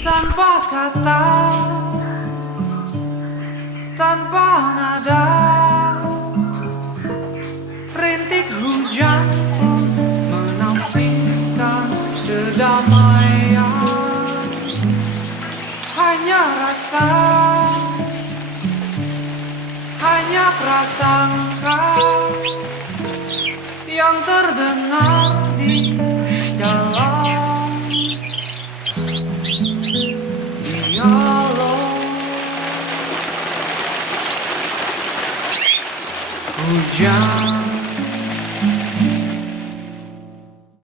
Tanpa kata, tanpa nada, rintik hujan pun menampilkan kedamaian. Hanya rasa, hanya prasangka yang terdengar di